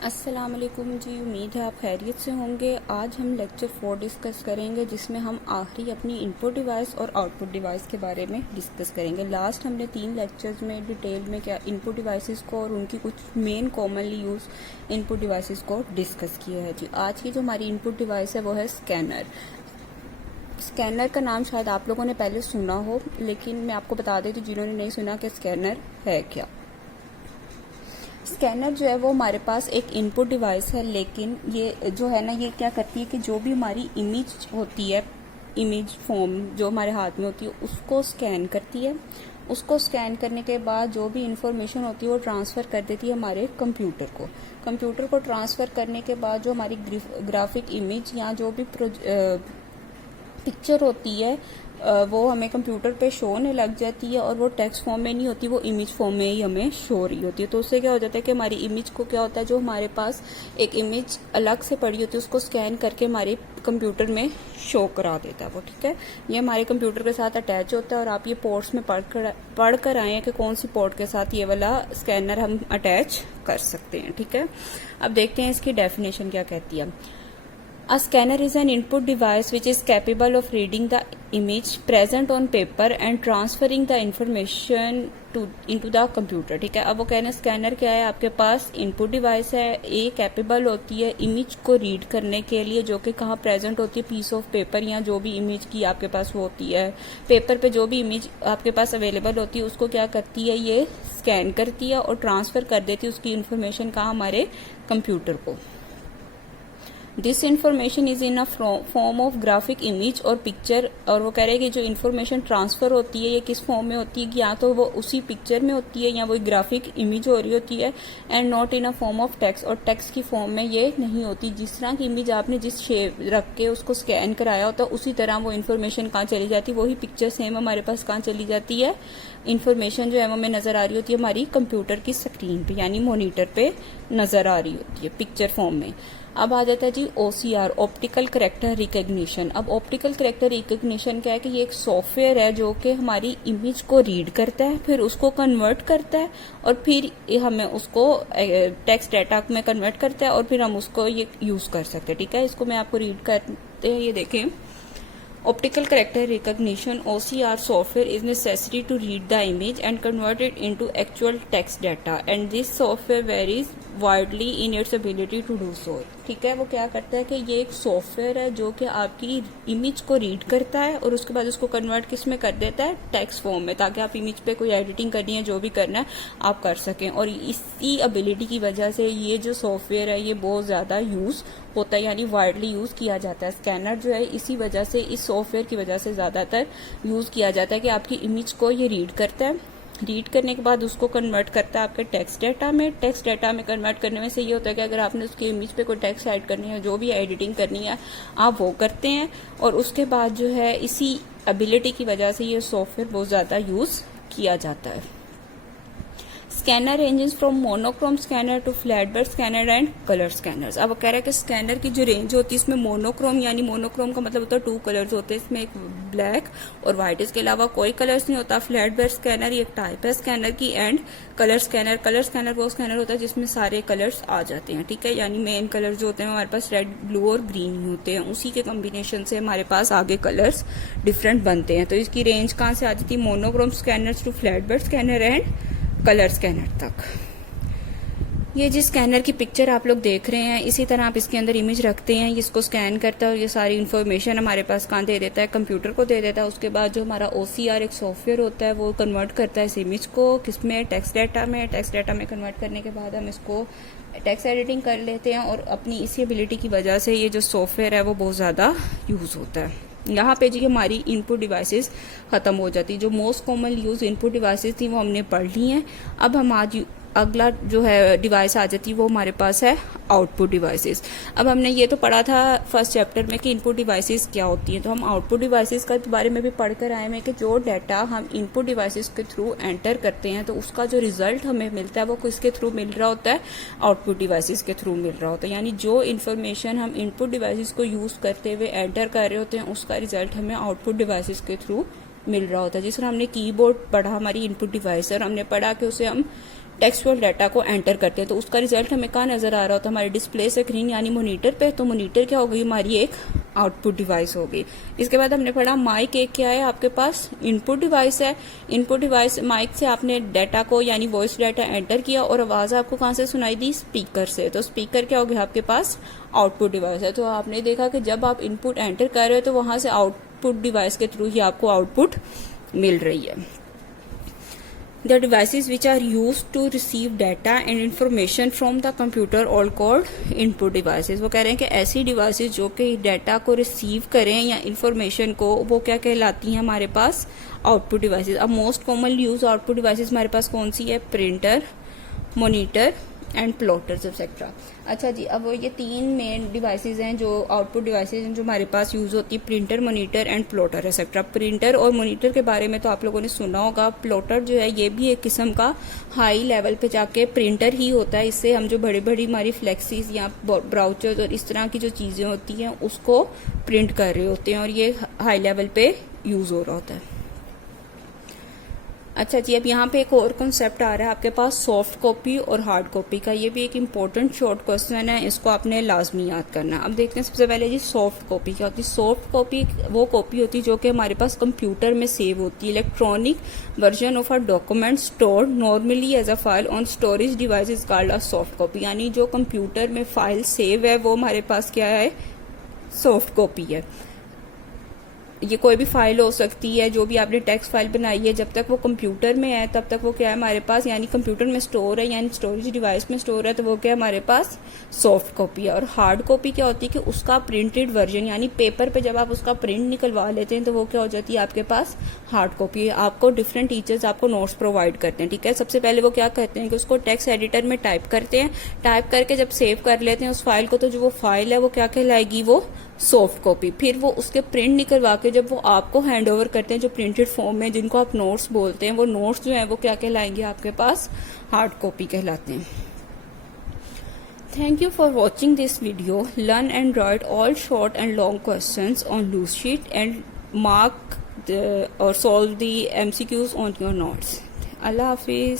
अस्सलाम वालेकुम जी। उम्मीद है आप खैरियत से होंगे। आज हम लेक्चर 4 डिस्कस करेंगे, जिसमें हम आखिरी अपनी इनपुट डिवाइस और आउटपुट डिवाइस के बारे में डिस्कस करेंगे। लास्ट हमने 3 लेक्चर्स में डिटेल में क्या इनपुट डिवाइसेस को और उनकी कुछ main commonly use input devices को डिस्कस किया है जी। आज की जो हमारी इनपुट डिवाइस है वो है स्कैनर। स्कैनर का नाम शायद आप लोगों ने पहले सुना हो, लेकिन मैं आपको बता देती जिन्होंने नहीं सुना कि स्कैनर है क्या। स्कैनर जो है वो हमारे पास एक इनपुट डिवाइस है, लेकिन ये जो है ना, ये क्या करती है कि जो भी हमारी इमेज होती है, इमेज फॉर्म जो हमारे हाथ में होती है, उसको स्कैन करती है। उसको स्कैन करने के बाद जो भी इंफॉर्मेशन होती है वो ट्रांसफ़र कर देती है हमारे कंप्यूटर को। कंप्यूटर को ट्रांसफ़र करने के बाद जो हमारी ग्राफिक इमेज या जो भी पिक्चर होती है वो हमें कंप्यूटर पे शो होने लग जाती है, और वो टेक्स्ट फॉर्म में नहीं होती, वो इमेज फॉर्म में ही हमें शो हो रही होती है। तो उससे क्या हो जाता है कि हमारी इमेज को क्या होता है, जो हमारे पास एक इमेज अलग से पड़ी होती है उसको स्कैन करके हमारे कंप्यूटर में शो करा देता है वो। ठीक है, ये हमारे कंप्यूटर के साथ अटैच होता है, और आप ये पोर्ट्स में पढ़ कर आए हैं कि कौन सी पोर्ट के साथ ये वाला स्कैनर हम अटैच कर सकते हैं। ठीक है, अब देखते हैं इसकी डेफिनेशन क्या कहती है। A scanner is an input device which is capable of reading the image present on paper and transferring the information into the computer। ठीक है, अब वो कहना स्कैनर क्या है, आपके पास इनपुट डिवाइस है, ये कैपेबल होती है इमेज को रीड करने के लिए, जो कि कहाँ प्रेजेंट होती है, पीस ऑफ पेपर या जो भी इमेज की आपके पास वो होती है, पेपर पे जो भी इमेज आपके पास अवेलेबल होती है उसको क्या करती है, ये स्कैन करती है और ट्रांसफर कर देती है उसकी इन्फॉर्मेशन कहाँ, हमारे कंप्यूटर को। This information is in a form of graphic image और पिक्चर। और वो कह रहे हैं कि जो इन्फॉर्मेशन ट्रांसफर होती है ये किस फॉर्म में होती है कि या तो वो उसी पिक्चर में होती है या वो ग्राफिक इमेज हो रही होती है, and not in a form of text. और टेक्स्ट की फॉर्म में ये नहीं होती। जिस तरह की इमेज आपने जिस शेप रख के उसको स्कैन कराया होता है, उसी तरह वो इन्फॉर्मेशन कहाँ चली जाती है, वही पिक्चर सेम हमारे पास कहाँ चली जाती है, इन्फॉर्मेशन जो है हमें नजर आ रही होती है हमारी कंप्यूटर की स्क्रीन पे, यानी मॉनिटर पे नजर आ रही होती है पिक्चर फॉर्म में। अब आ जाता है जी OCR, ऑप्टिकल कैरेक्टर रिकग्निशन। अब ऑप्टिकल कैरेक्टर रिकग्निशन क्या है कि ये एक सॉफ्टवेयर है जो कि हमारी इमेज को रीड करता है, फिर उसको कन्वर्ट करता है, और फिर हमें उसको टेक्स्ट डाटा में कन्वर्ट करता है, और फिर हम उसको ये यूज कर सकते हैं। ठीक है, इसको मैं आपको रीड करते हैं, ये देखें। Optical character recognition (OCR) software is necessary to read the image and convert it into actual text data, and this software varies widely in its ability to do so। ठीक है, वो क्या करता है कि ये एक सॉफ्टवेयर है जो कि आपकी इमेज को रीड करता है और उसके बाद उसको कन्वर्ट किस में कर देता है, टेक्स्ट फॉर्म में, ताकि आप इमेज पे कोई एडिटिंग करनी है, जो भी करना है आप कर सकें। और इसी एबिलिटी की वजह से ये जो सॉफ्टवेयर है ये बहुत ज़्यादा यूज़ होता है, यानी वाइडली यूज़ किया जाता है। स्कैनर जो है इसी वजह से, इस सॉफ्टवेयर की वजह से ज़्यादातर यूज़ किया जाता है कि आपकी इमेज को ये रीड करता है, रीड करने के बाद उसको कन्वर्ट करता है आपके टेक्स्ट डाटा में। टेक्स्ट डाटा में कन्वर्ट करने में से ये होता है कि अगर आपने उसकी इमेज पे कोई टेक्स्ट ऐड करनी है, जो भी एडिटिंग करनी है, आप वो करते हैं। और उसके बाद जो है इसी एबिलिटी की वजह से ये सॉफ्टवेयर बहुत ज़्यादा यूज़ किया जाता है। Scanner ranges from monochrome scanner to flatbed scanner and colour scanners. अब वो कह रहा है कि स्कैनर की जो रेंज होती है इसमें मोनोक्रोम, यानी मोनोक्रोम का मतलब होता है 2 कलर्स होते हैं, इसमें एक ब्लैक और व्हाइट, इसके अलावा कोई कलर्स नहीं होता। फ्लैटबेड स्कैनर एक टाइप है स्कैनर की, एंड कलर स्कैनर वो स्कैनर होता है जिसमें सारे कलर्स आ जाते हैं। ठीक है, यानी मेन कलर जो होते हैं हमारे पास रेड, ब्लू और ग्रीन होते हैं, उसी के कॉम्बिनेशन से हमारे पास आगे कलर्स डिफरेंट बनते हैं। तो इसकी रेंज कहाँ से आ जाती है, monochrome scanner to flatbed scanner and colour scanner तक। ये जिस स्कैनर की पिक्चर आप लोग देख रहे हैं, इसी तरह आप इसके अंदर इमेज रखते हैं, इसको स्कैन करता है और ये सारी इन्फॉर्मेशन हमारे पास कहाँ दे देता है, कंप्यूटर को दे देता है। उसके बाद जो हमारा OCR एक सॉफ्टवेयर होता है वो कन्वर्ट करता है इस इमेज को किसमें, टेक्स्ट डाटा में। टेक्स्ट डाटा में कन्वर्ट करने के बाद हम इसको टेक्स्ट एडिटिंग कर लेते हैं, और अपनी इसी एबिलिटी की वजह से ये जो सॉफ्टवेयर है वो बहुत ज़्यादा यूज़ होता है। यहाँ पे जी हमारी इनपुट डिवाइसेस ख़त्म हो जाती, जो most common use input devices थी वो हमने पढ़ ली हैं। अब हम आज अगला जो है डिवाइस आ जाती है वो हमारे पास है आउटपुट डिवाइसेस। अब हमने ये तो पढ़ा था फर्स्ट चैप्टर में कि इनपुट डिवाइसेस क्या होती हैं, तो हम आउटपुट डिवाइसेस के बारे में भी पढ़ कर आए हैं कि जो डाटा हम इनपुट डिवाइसेस के थ्रू एंटर करते हैं तो उसका जो रिजल्ट हमें मिलता है वो किसके थ्रू मिल रहा होता है, आउटपुट डिवाइसेस के थ्रू मिल रहा होता है। यानी जो इन्फॉर्मेशन हम इनपुट डिवाइसेस को यूज करते हुए एंटर कर रहे होते हैं उसका रिजल्ट हमें आउटपुट डिवाइसेस के थ्रू मिल रहा होता है। जिस तरह हमने कीबोर्ड पढ़ा, हमारी इनपुट डिवाइस, और हमने पढ़ा कि उसे हम टेक्सचुअल डाटा को एंटर करते हैं, तो उसका रिजल्ट हमें कहाँ नजर आ रहा होता है, हमारे डिस्प्ले स्क्रीन यानी मॉनिटर पे। तो मॉनिटर क्या होगी, हमारी एक आउटपुट डिवाइस होगी। इसके बाद हमने पढ़ा माइक एक क्या है, आपके पास इनपुट डिवाइस है। इनपुट डिवाइस माइक से आपने डाटा को यानी वॉइस डाटा एंटर किया और आवाज आपको कहाँ से सुनाई दी, स्पीकर से। तो स्पीकर क्या हो गया आपके पास, आउटपुट डिवाइस है। तो आपने देखा कि जब आप इनपुट एंटर कर रहे हो तो वहां से आउटपुट डिवाइस के थ्रू ही आपको आउटपुट मिल रही है। The devices which are used to receive data and information from the computer all called input devices। वो कह रहे हैं कि ऐसी डिवाइसेस जो कि डाटा को रिसीव करें या इंफॉर्मेशन को, वो क्या कहलाती हैं हमारे पास, आउटपुट डिवाइसेस। अब most commonly use output devices हमारे पास कौन सी है, printer, monitor and plotters etcetera. अच्छा जी, अब ये तीन मेन डिवाइसेस हैं जो आउटपुट डिवाइसेस हैं जो हमारे पास यूज होती है, printer, monitor and plotter etcetera. Printer और मॉनिटर के बारे में तो आप लोगों ने सुना होगा। प्लॉटर जो है ये भी एक किस्म का हाई लेवल पे जाके प्रिंटर ही होता है। इससे हम जो बड़ी बड़ी हमारी फ्लेक्सीज या ब्राउचर्स और इस तरह की जो चीजें होती हैं उसको प्रिंट कर रहे होते हैं और ये हाई लेवल पे यूज हो रहा होता है। अच्छा जी, अब यहाँ पे एक और कॉन्सेप्ट आ रहा है आपके पास, सॉफ्ट कॉपी और हार्ड कॉपी का। ये भी एक इम्पोर्टेंट शॉर्ट क्वेश्चन है, इसको आपने लाजमी याद करना। अब देखते हैं सबसे पहले जी सॉफ्ट कॉपी क्या होती है। सॉफ्ट कॉपी वो कॉपी होती है जो कि हमारे पास कंप्यूटर में सेव होती है। Electronic version of a document stored normally as a file on storage device is called a soft copy. यानी जो कंप्यूटर में फाइल सेव है वो हमारे पास क्या है, सॉफ्ट कॉपी है। ये कोई भी फाइल हो सकती है, जो भी आपने टेक्स्ट फाइल बनाई है, जब तक वो कंप्यूटर में है तब तक वो क्या है हमारे पास, यानी कंप्यूटर में स्टोर है यानी स्टोरेज डिवाइस में स्टोर है, तो वो क्या है हमारे पास सॉफ्ट कॉपी है। और हार्ड कॉपी क्या होती है कि उसका प्रिंटेड वर्जन यानी पेपर पे जब आप उसका प्रिंट निकलवा लेते हैं तो वो क्या हो जाती है आपके पास हार्ड कॉपी है। आपको डिफरेंट टीचर्स आपको नोट्स प्रोवाइड करते हैं, ठीक है। सबसे पहले वो क्या करते हैं कि उसको टेक्स्ट एडिटर में टाइप करते हैं, टाइप करके जब सेव कर लेते हैं उस फाइल को, तो जो वो फाइल है वो क्या कहलाएगी, वो सॉफ्ट कॉपी। फिर वो उसके प्रिंट निकलवा के जब वो आपको हैंड ओवर करते हैं जो प्रिंटेड फॉर्म में, जिनको आप नोट्स बोलते हैं, वो नोट्स जो है वो क्या कहलाएंगे आपके पास, हार्ड कॉपी कहलाते हैं। Thank you for watching this video. Learn and write all short and long questions on loose sheet and mark or solve the MCQs on your notes. Allah Hafiz.